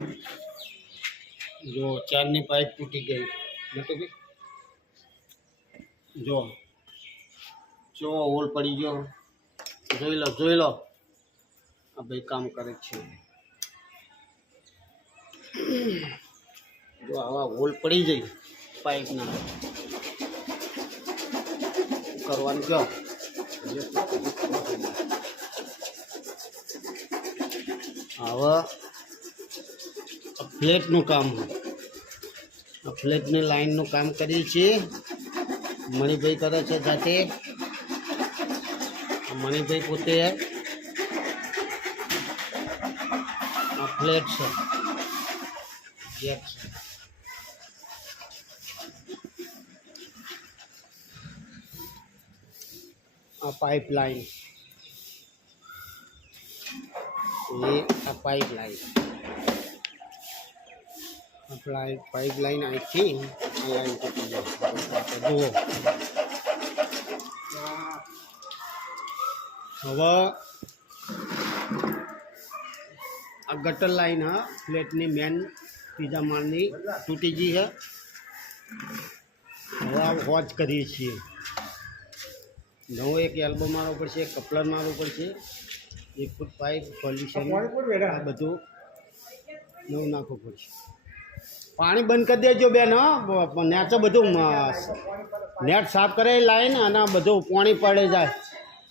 જો ચારની પાઇપ તૂટી ગઈ નથી ભાઈ, જો જો હોલ પડી ગયો, જોઈ લો આ ભાઈ કામ કરે છે। જો આવા હોલ પડી જાય પાઇપના, કરવાનું કયો હવે ફ્લેટનું કામ, આ ફ્લેટની લાઈનનું કામ કરીએ છીએ। મણિભાઈ કરે છે જાતે, મણિભાઈ પોતે આ ફ્લેટ છે, જેક છે, આ પાઇપ લાઈન, ये पाइप लाइन, पाइप लाइन आई थी लाइन को दो हवा आ गटर लाइन है फ्लेट ने मेन तीजा मालनी तूटी गई है। हवा वॉच करिए छे, नवो एक एल्बो मारવો પડશે, એક કપલર મારવું પડશે, 1 ફૂટ પાઇપ સોલ્યુશન આ બધું નવું નાખવું પડશે। પાણી બંધ કરી દેજો બેન, નેચે બધું નેટ સાફ કરે લાઈન અને બધું પાણી પડે જાય।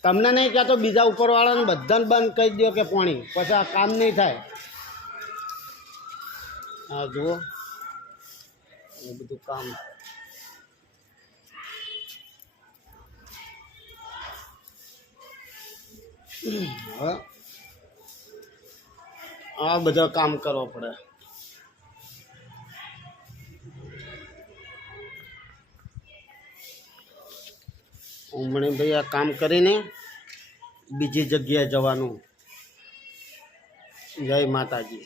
તમને નહીં કહેતો, બીજા ઉપરવાળાને બધાને બંધ કરી દો કે પાણી, પછી આ કામ નહીં થાય। આ જુઓ એ બધું કામ આ બધા કામ કરવો પડે। ઉમણે ભાઈ આ કામ કરીને બીજી જગ્યાએ જવાનું। જય માતાજી।